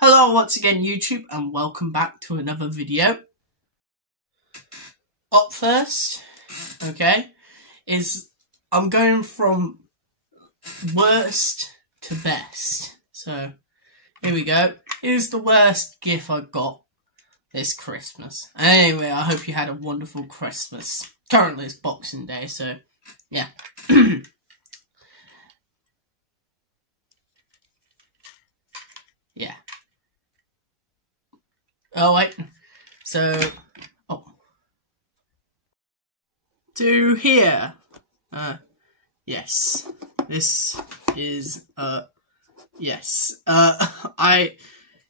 Hello once again YouTube and welcome back to another video. Up first, okay, is I'm going from worst to best. So here we go. Here's the worst gift I got this Christmas. Anyway, I hope you had a wonderful Christmas. Currently it's Boxing Day, so yeah. Yeah. Oh wait, so, to here, yes, this is, yes,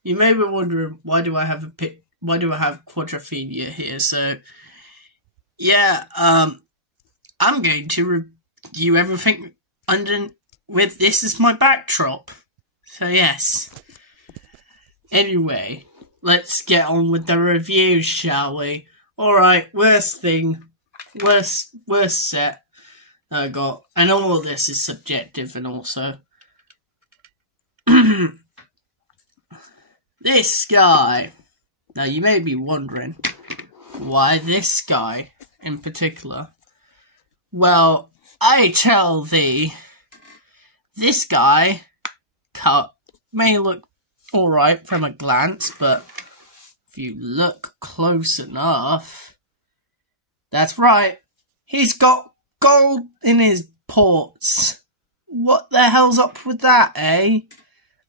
you may be wondering, why do I have quadrophenia here? So, yeah, I'm going to review everything with this as my backdrop, so yes. Anyway, let's get on with the review, shall we? Alright, worst set I got. And all of this is subjective, and also this guy. Now you may be wondering why this guy in particular. Well, I tell thee, this guy may look alright from a glance, but if you look close enough, that's right, he's got gold in his ports. What the hell's up with that, eh?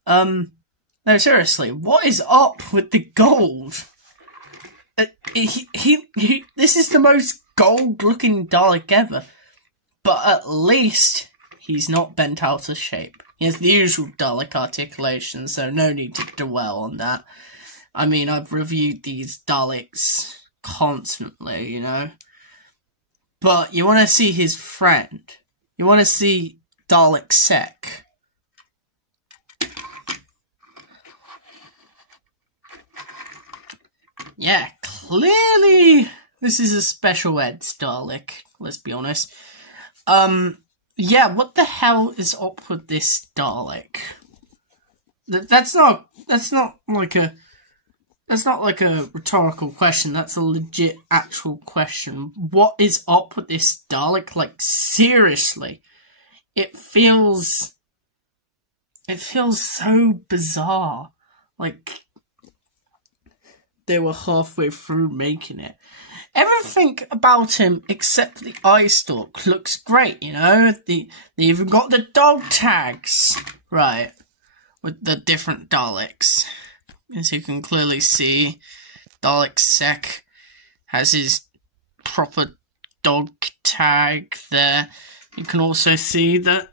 No, seriously, what is up with the gold? This is the most gold-looking Dalek ever, but at least he's not bent out of shape. He has the usual Dalek articulation, so no need to dwell on that. I mean, I've reviewed these Daleks constantly, you know. But you want to see his friend. You want to see Dalek Sec. Yeah, clearly this is a special ed Dalek, let's be honest. Yeah, what the hell is up with this Dalek? That's not like a rhetorical question. That's a legit actual question. What is up with this Dalek? Like, seriously, it feels so bizarre. Like they were halfway through making it. Everything about him except the eye stalk looks great, you know? They even got the dog tags, right, with the different Daleks. As you can clearly see, Dalek Sec has his proper dog tag there. You can also see that,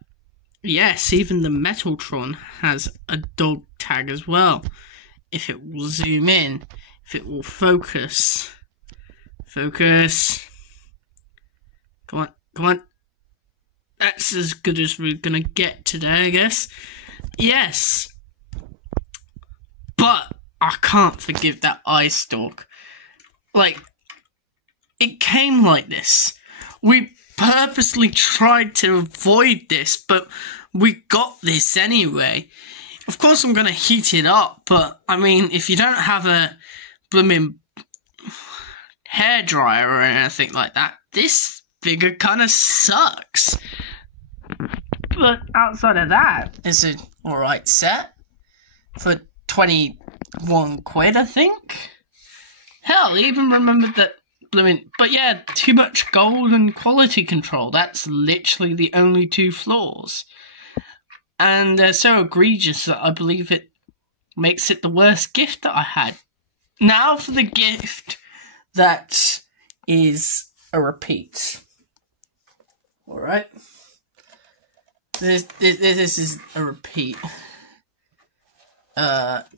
yes, even the Metaltron has a dog tag as well. If it will zoom in, if it will focus. Focus. Come on. That's as good as we're gonna get today, I guess. Yes. But I can't forgive that eye stalk. Like, it came like this. We purposely tried to avoid this, but we got this anyway. Of course I'm gonna heat it up, but I mean, if you don't have a blooming hairdryer or anything like that, this figure kind of sucks. But outside of that, it's an alright set for 21 quid, I think. Hell, I even remembered that blooming, but yeah, too much gold and quality control. That's literally the only two flaws. And they're so egregious that I believe it makes it the worst gift that I had. Now for the gift that is a repeat. Alright. This is a repeat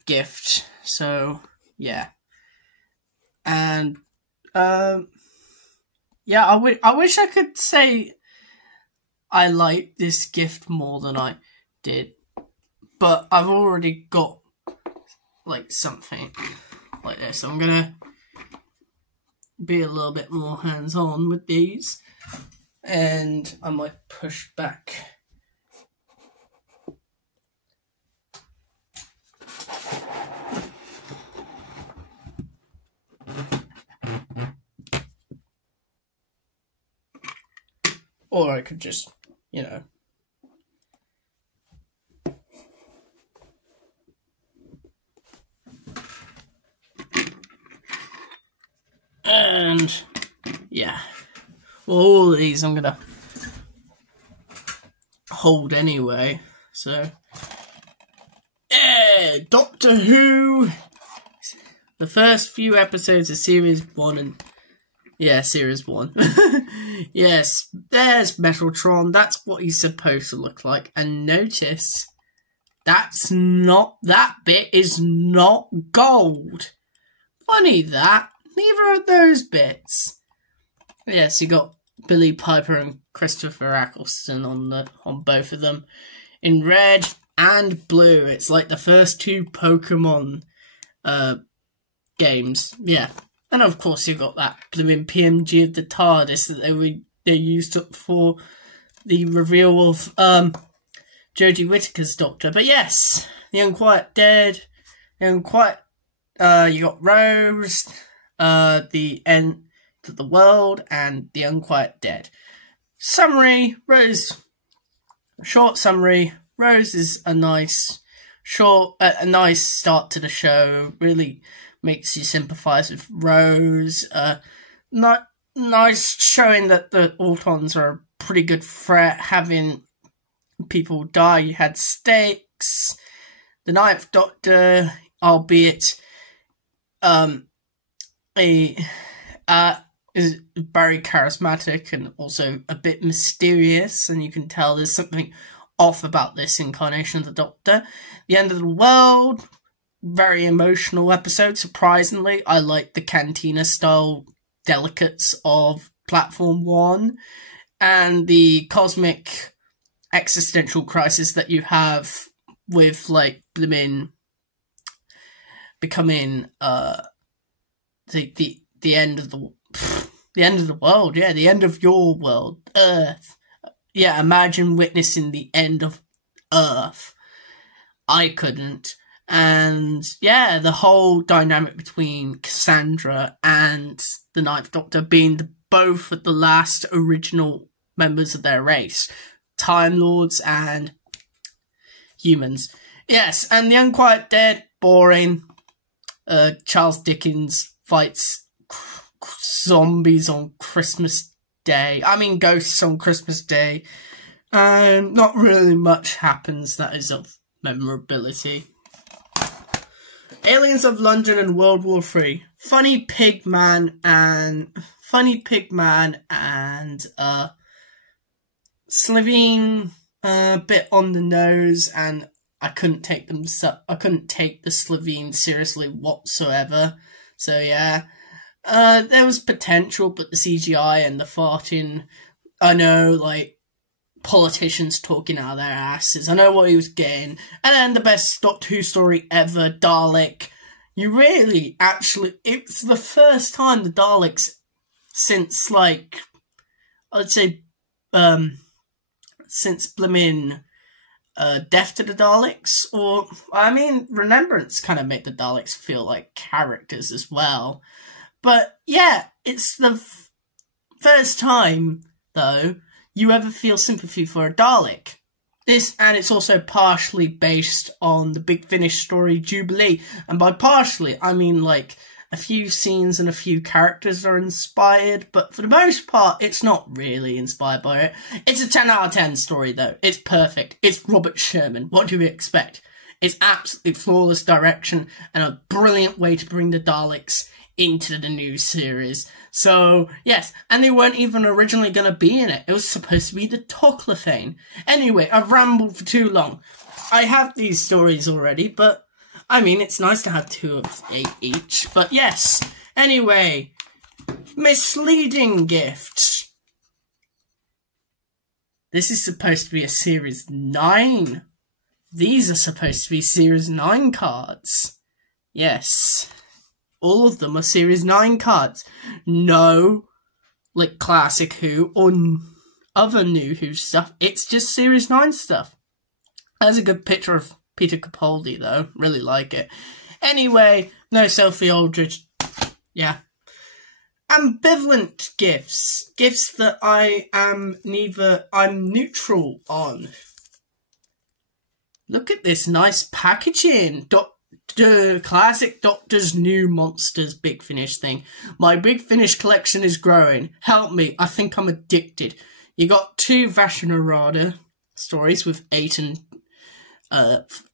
gift. So yeah. And yeah, I wish I could say I like this gift more than I did. But I've already got like something like this. I'm gonna be a little bit more hands-on with these, and I might push back Or I could just, you know. And, yeah. Well, all of these I'm going to hold anyway. So, yeah, Doctor Who. The first few episodes of Series 1 and... Yeah, Series 1. Yes, there's Metaltron. That's what he's supposed to look like. And notice, that bit is not gold. Funny that. Neither of those bits. Yes, you got Billy Piper and Christopher Eccleston on both of them. In red and blue. It's like the first two Pokemon games. Yeah. And of course you've got that blooming PMG of the TARDIS that they used up for the reveal of Jodie Whittaker's Doctor. But yes, the Unquiet Dead, you got Rose, the End of the World, and the Unquiet Dead. Summary, Rose. Short summary. Rose is a nice start to the show. Really makes you sympathise with Rose. Not nice showing that the Autons are a pretty good threat. Having people die, you had stakes. The Ninth Doctor, albeit is very charismatic and also a bit mysterious, and you can tell there's something off about this incarnation of the Doctor. The End of the World, very emotional episode, surprisingly. I like the Cantina-style delicates of Platform 1, and the cosmic existential crisis that you have with, like, becoming the end of the world, yeah, the end of your world, Earth. Yeah, imagine witnessing the end of Earth. I couldn't. And yeah, the whole dynamic between Cassandra and the Ninth Doctor being both of the last original members of their race, Time Lords and humans. Yes, and the Unquiet Dead, boring. Charles Dickens fights zombies on Christmas Day. I mean, ghosts on Christmas Day. And not really much happens that is of memorability. Aliens of London and World War III. Funny Pig Man and Slitheen, a bit on the nose, and I couldn't take the Slitheen seriously whatsoever. So yeah, there was potential, but the CGI and the farting, I know, like, politicians talking out of their asses. I know what he was getting. And then the best Doctor Who story ever, Dalek. You really, actually, it's the first time the Daleks since, like, I'd say, since blimmin' Death to the Daleks, or, I mean, Remembrance kind of made the Daleks feel like characters as well. But, yeah, it's the first time, though, you ever feel sympathy for a Dalek. And it's also partially based on the Big Finish story Jubilee. And by partially, I mean, like, a few scenes and a few characters are inspired, but for the most part, it's not really inspired by it. It's a 10 out of 10 story, though. It's perfect. It's Robert Sherman. What do we expect? It's absolutely flawless direction and a brilliant way to bring the Daleks into the new series. So, yes, and they weren't even originally going to be in it. It was supposed to be the Toclafane. Anyway, I've rambled for too long. I have these stories already, but, I mean, it's nice to have 2 of 8 each. But yes, anyway, misleading gifts. This is supposed to be a Series 9. These are supposed to be Series 9 cards. Yes. All of them are Series 9 cards. No, like, Classic Who or other New Who stuff. It's just Series 9 stuff. There's a good picture of Peter Capaldi, though. Really like it. Anyway, no Sophie Aldridge. Yeah. ambivalent gifts. Gifts that I'm neutral on. Look at this nice packaging. Classic Doctor's New Monsters Big Finish thing. My Big Finish collection is growing. Help me, I think I'm addicted. You got 2 Vashnarada stories with 8 and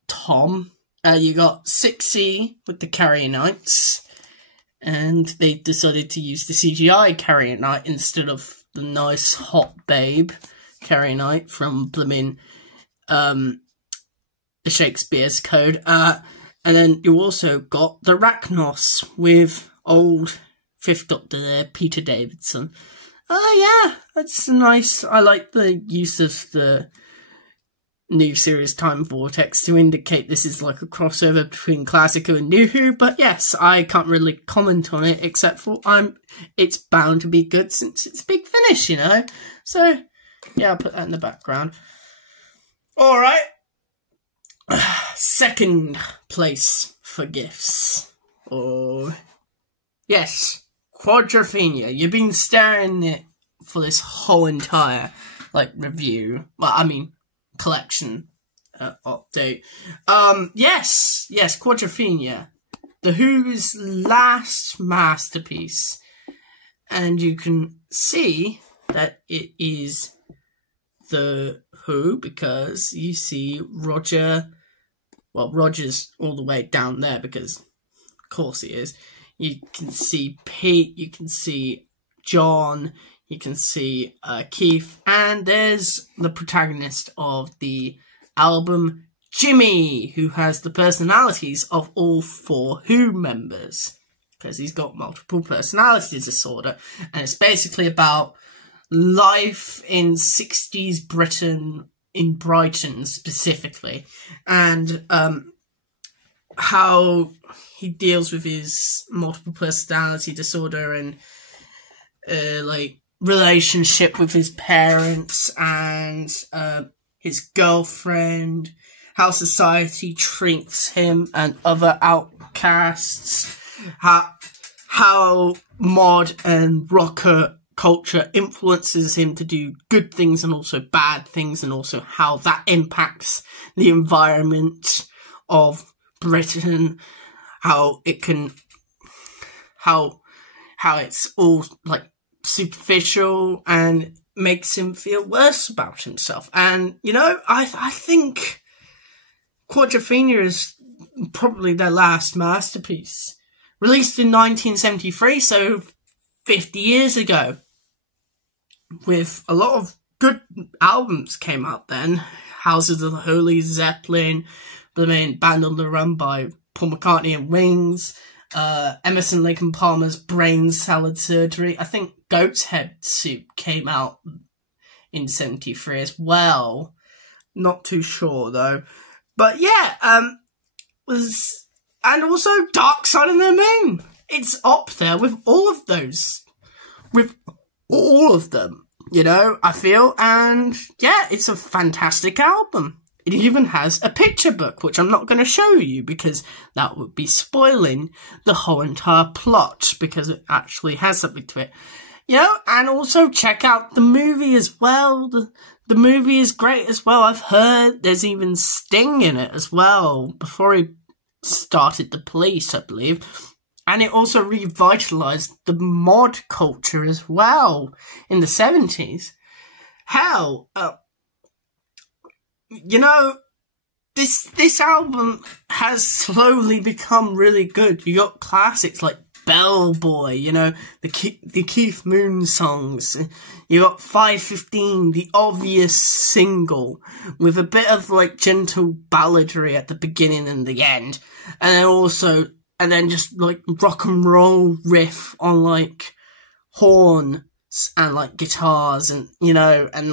Tom. You got 6C with the Carrier Knights. And they decided to use the CGI Carrier Knight instead of the nice hot babe Carrier Knight from blimmin' the Shakespeare's Code. And then you also got the Rachnos with old 5th Doctor there, Peter Davidson. Yeah, that's nice. I like the use of the new series Time Vortex to indicate this is like a crossover between Classic Who and New Who, but yes, I can't really comment on it except for it's bound to be good since it's Big Finish, you know? So, yeah, I'll put that in the background. Alright. Second place for gifts. Oh, yes, Quadrophenia. You've been staring at it for this whole entire, review. Well, I mean, collection update. Yes, Quadrophenia. The Who's last masterpiece. And you can see that it is the Who because you see Roger's all the way down there because, of course, he is. You can see Pete, you can see John, you can see Keith, and there's the protagonist of the album, Jimmy, who has the personalities of all 4 Who members because he's got multiple personality disorder, and it's basically about life in 60s Britain, in Brighton specifically, and how he deals with his multiple personality disorder and relationship with his parents and his girlfriend, how society treats him and other outcasts, how mod and rocker culture influences him to do good things and also bad things, and also how that impacts the environment of Britain, how it's all superficial and makes him feel worse about himself. And I think Quadrophenia is probably their last masterpiece, released in 1973, so 50 years ago, with a lot of good albums came out then. Houses of the Holy, Zeppelin, the main Band on the Run by Paul McCartney and Wings, Emerson, Lake and Palmer's Brain Salad Surgery. I think Goat's Head Soup came out in 73 as well. Not too sure though. But yeah, and also Dark Side of the Moon. It's up there with all of those. With all of them, I feel. And yeah, it's a fantastic album. It even has a picture book, which I'm not going to show you because that would be spoiling the whole entire plot, because it actually has something to it. And also check out the movie as well. The movie is great as well. I've heard there's even Sting in it as well, before he started the Police, I believe. And it also revitalised the mod culture as well in the 70s. Hell, this album has slowly become really good. You got classics like Bellboy, the Keith Moon songs. You got 515, the obvious single, with a bit of gentle balladry at the beginning and the end. And then just rock and roll riff on horns and guitars and and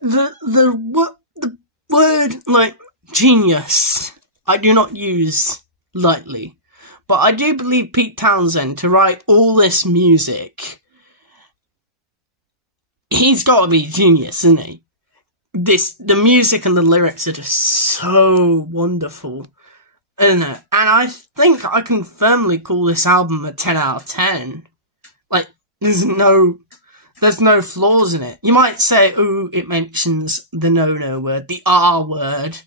the word genius I do not use lightly, but I do believe Pete Townsend, to write all this music, he's got to be a genius, isn't he? The music and the lyrics are just so wonderful. isn't it? And I think I can firmly call this album a 10 out of 10. Like, there's no flaws in it. You might say, ooh, it mentions the no-no word, the R word.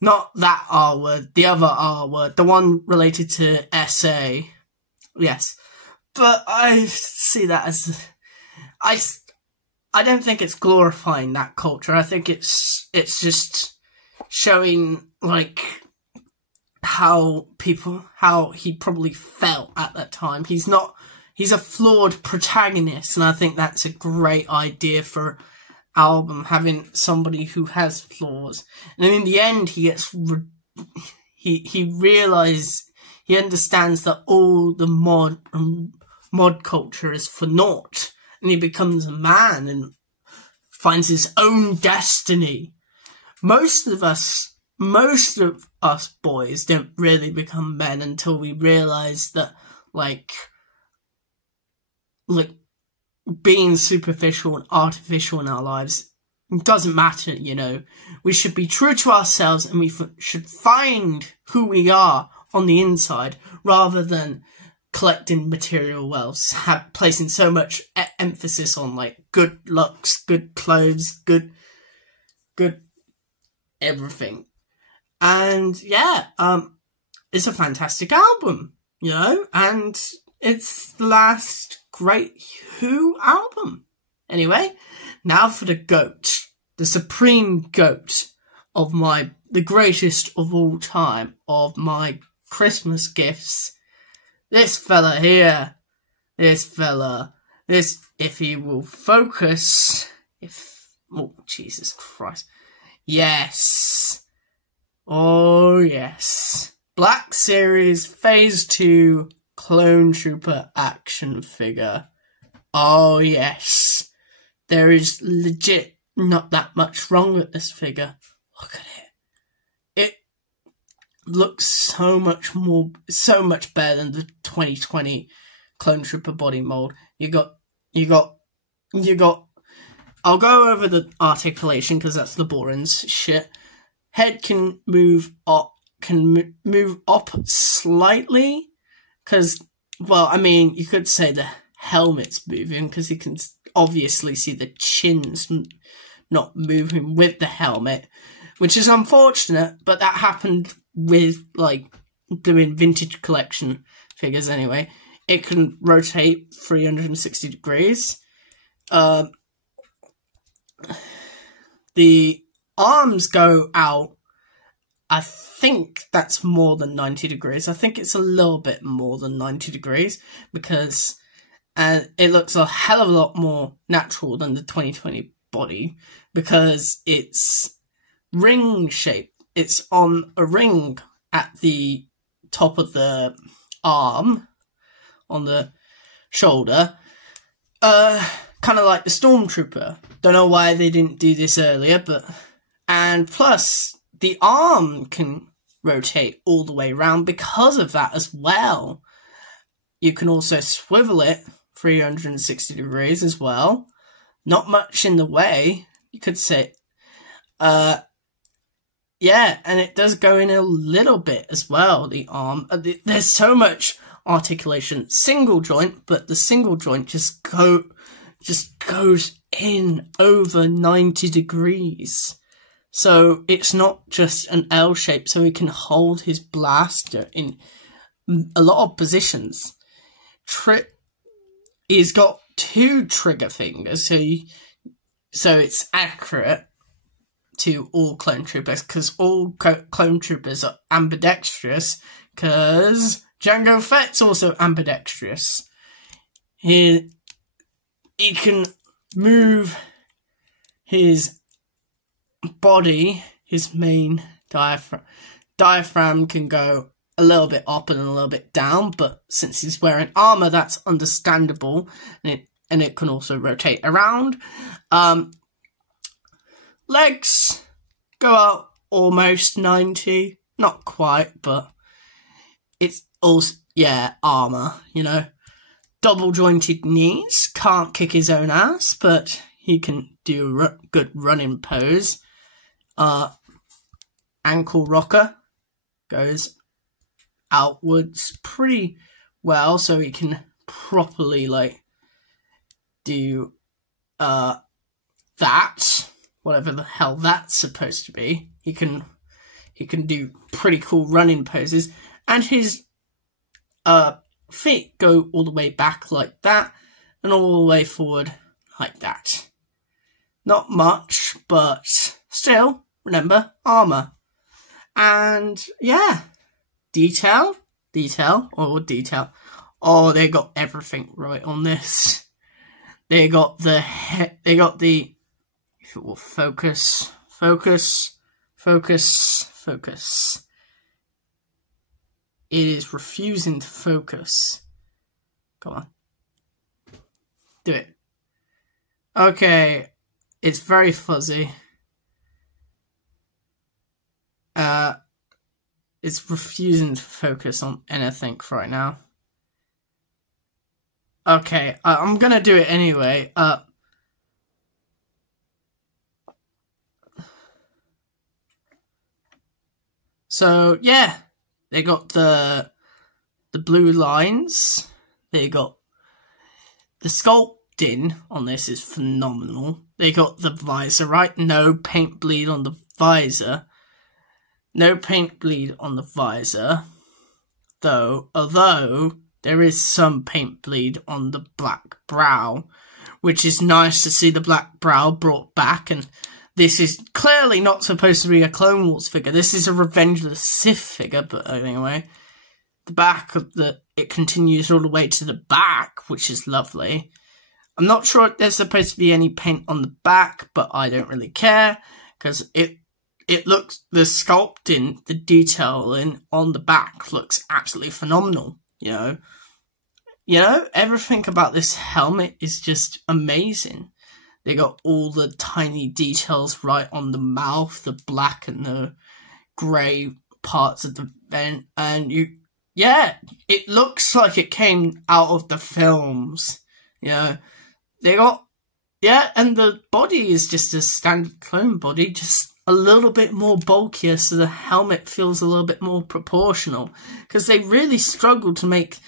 Not that R word, the other R word, the one related to SA. Yes. But I see that as... I don't think it's glorifying that culture. I think it's just showing, like, how he probably felt at that time. He's a flawed protagonist, and I think that's a great idea for album, having somebody who has flaws. And then in the end, he understands that all the mod culture is for naught, and he becomes a man and finds his own destiny. Most of us boys don't really become men until we realise that, like being superficial and artificial in our lives doesn't matter, you know. We should be true to ourselves, and we should find who we are on the inside, rather than collecting material wealth, placing so much emphasis on, like, good looks, good clothes, good everything. And yeah, it's a fantastic album, you know, and it's the last great Who album. Anyway, now for the GOAT, the supreme GOAT of the greatest of all time, of my Christmas gifts. This fella here, if he will focus, oh, Jesus Christ. Yes. Oh, yes. Black Series Phase 2 Clone Trooper action figure. Oh, yes. There is legit not that much wrong with this figure. Look at it. It looks so much better than the 2020 Clone Trooper body mold. You got, I'll go over the articulation because that's the boring shit. Head can move up slightly because, well, I mean, you could say the helmet's moving because you can obviously see the chin's not moving with the helmet, which is unfortunate, but that happened with, like, doing vintage collection figures anyway. It can rotate 360 degrees. The arms go out, I think that's more than 90 degrees. I think it's a little bit more than 90 degrees because it looks a hell of a lot more natural than the 2020 body because it's ring shape. It's on a ring at the top of the arm, on the shoulder, kind of like the Stormtrooper. Don't know why they didn't do this earlier, and plus the arm can rotate all the way around because of that as well. You can also swivel it 360 degrees as well. Not much in the way, you could say. Yeah, and it does go in a little bit as well, the arm. There's so much articulation. Single joint, but the single joint just goes in over 90 degrees. So it's not just an L shape, so he can hold his blaster in a lot of positions. He's got 2 trigger fingers, so it's accurate to all clone troopers, because all clone troopers are ambidextrous, because Jango Fett's also ambidextrous. He can move his body, his main diaphragm can go a little bit up and a little bit down, but since he's wearing armor, that's understandable, and it can also rotate around. Legs go out almost 90, not quite, but it's also, yeah, armor, you know. Double jointed knees, can't kick his own ass, but he can do a good running pose. Ankle rocker goes outwards pretty well, so he can properly like do that, whatever the hell that's supposed to be. He can do pretty cool running poses, and his feet go all the way back like that, and all the way forward like that. Not much, but still, remember, armour. And yeah, detail. Oh, they got everything right on this. They got the, if it will focus. It is refusing to focus. Come on. Do it. Okay. It's very fuzzy. It's refusing to focus on anything right now. Okay, I'm gonna do it anyway. So yeah, they got the blue lines. They got the sculpting on this is phenomenal. They got the visor right. No paint bleed on the visor. No paint bleed on the visor, though. Although there is some paint bleed on the black brow, which is nice to see the black brow brought back. And this is clearly not supposed to be a Clone Wars figure. This is a Revenge of the Sith figure, but anyway. The back of it continues all the way to the back, which is lovely. I'm not sure if there's supposed to be any paint on the back, but I don't really care, because it looks, the sculpting, the detailing on the back looks absolutely phenomenal, you know. You know, everything about this helmet is just amazing. They got all the tiny details right on the mouth, the black and the grey parts of the vent, and yeah, it looks like it came out of the films, you know. They got, yeah, and the body is just a standard clone body, just a little bit more bulkier, so the helmet feels a little bit more proportional, because they really struggle to make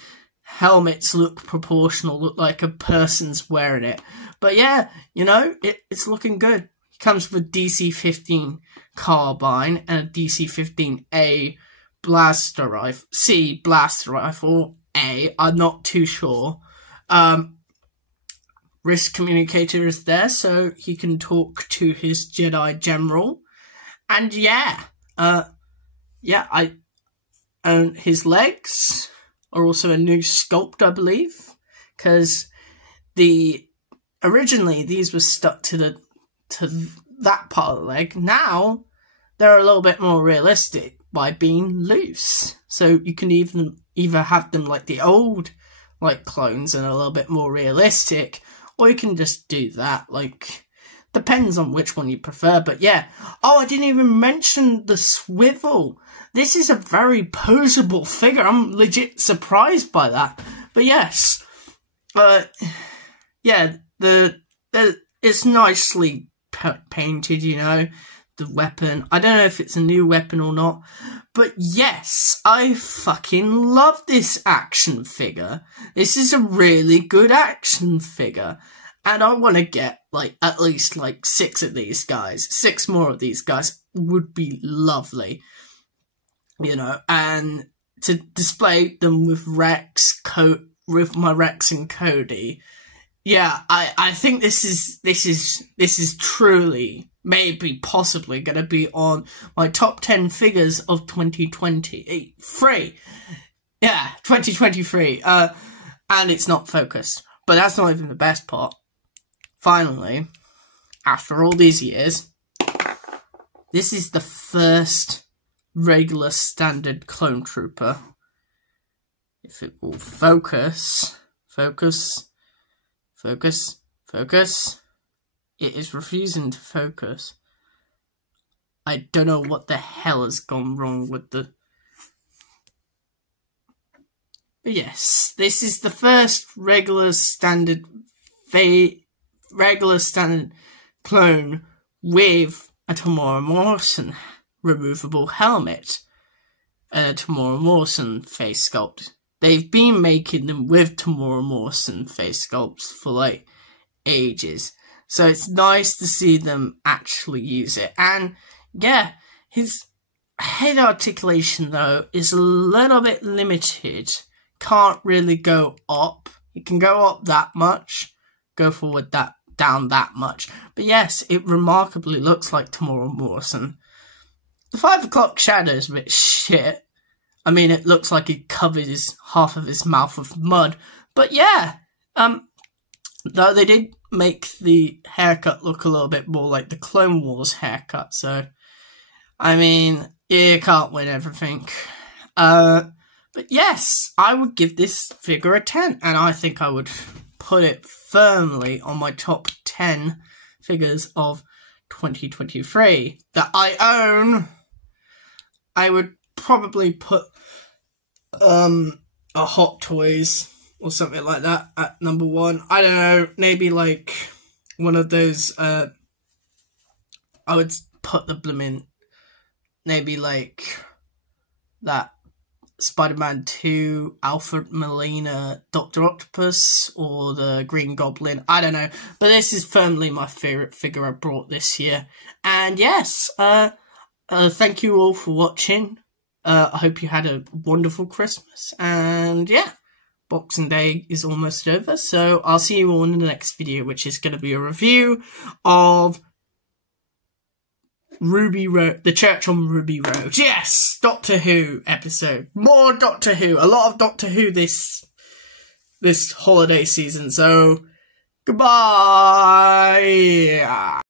helmets look proportional, look like a person's wearing it. But yeah, you know, it's looking good. It comes with a DC-15 carbine and a DC-15A blaster rifle. C, blaster rifle. A, I'm not too sure. Risk communicator is there, so he can talk to his Jedi General. And yeah, and his legs are also a new sculpt, I believe, because originally these were stuck to that part of the leg. Now they're a little bit more realistic by being loose, so you can either have them like the old like clones and a little bit more realistic, or you can just do that, like, depends on which one you prefer. But yeah, oh, I didn't even mention the swivel. This is a very poseable figure. I'm legit surprised by that. But yes, yeah, it's nicely painted, you know, the weapon. I don't know if it's a new weapon or not, but yes, I fucking love this action figure. This is a really good action figure, and I want to get, like, at least, like, 6 of these guys. 6 more of these guys would be lovely, you know, and to display them with with my Rex and Cody. Yeah, I think this is truly, maybe, possibly going to be on my top 10 figures of 2023. Yeah, 2023. And it's not focused. But that's not even the best part. Finally, after all these years, this is the first regular standard clone trooper. If it will focus. It is refusing to focus. I don't know what the hell has gone wrong with the... But yes, this is the first regular standard clone with a Tamora Morrison removable helmet. Tamora Morrison face sculpt. They've been making them with Tamora Morrison face sculpts for like ages. So it's nice to see them actually use it. And yeah, his head articulation though is a little bit limited. Can't really go up. He can go up that much, go forward down that much. But yes, it remarkably looks like Tamora Morrison. The 5 o'clock shadow is a bit shit. I mean, it looks like he covers half of his mouth with mud. But yeah, though they did make the haircut look a little bit more like the Clone Wars haircut. So, I mean, you can't win everything. But yes, I would give this figure a 10. And I think I would put it firmly on my top 10 figures of 2023 that I own. I would probably put a Hot Toys or something like that at number 1. I don't know, maybe like one of those, I would put the blooming, maybe like that Spider-Man 2, Alfred Molina, Dr. Octopus, or the Green Goblin. I don't know, but this is firmly my favourite figure I brought this year. And yes, thank you all for watching. I hope you had a wonderful Christmas. And yeah, Boxing Day is almost over. So I'll see you all in the next video, which is going to be a review of Ruby Road, the Church on Ruby Road. Yes, Doctor Who episode. More Doctor Who. A lot of Doctor Who this holiday season. So goodbye.